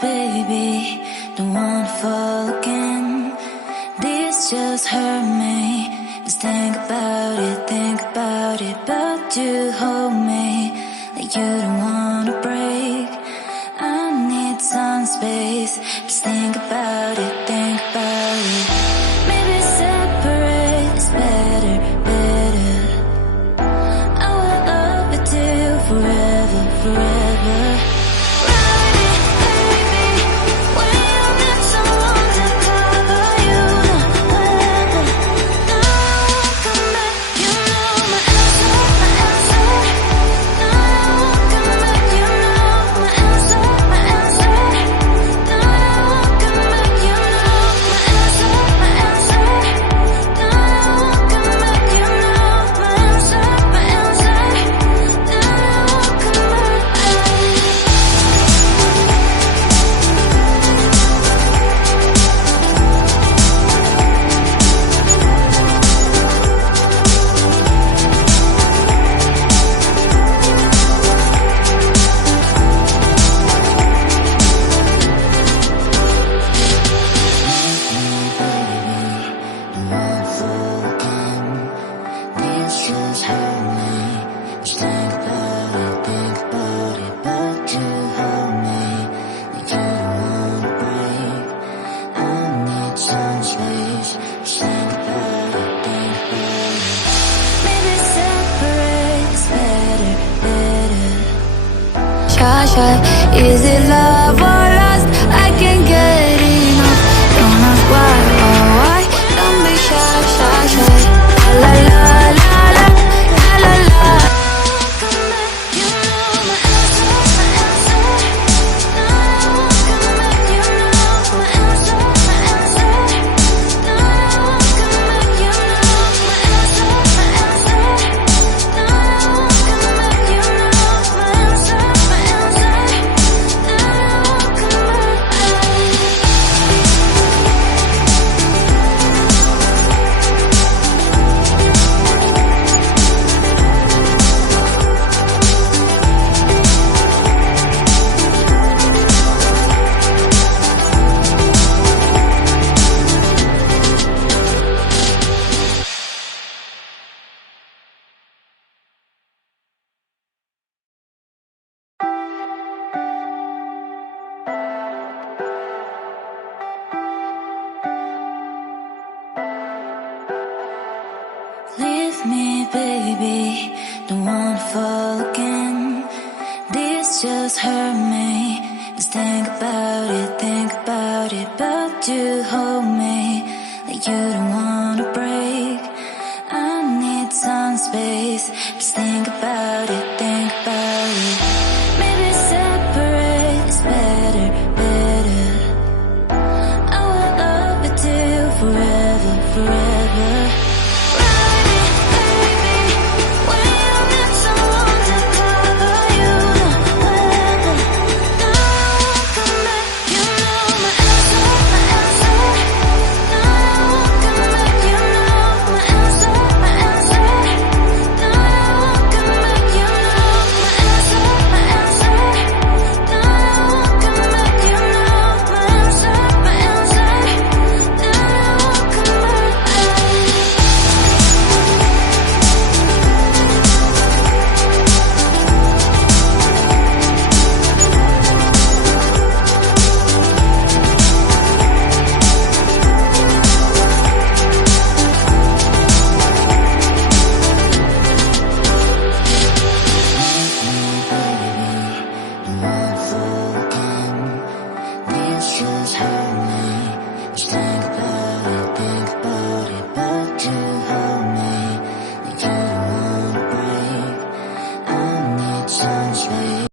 baby, don't wanna fall again. This just hurt me. Just think about it, but you hold me like you don't wanna break. I need some space. Just think about it, Maybe separate is better. I will love you till forever. Is it love or lust? I can't get enough. Don't ask why. Don't be shy. La la la la la la. Leave me, baby, don't wanna fall again. This just hurt me. Just think about it, but you hold me like you don't wanna break. I need some space.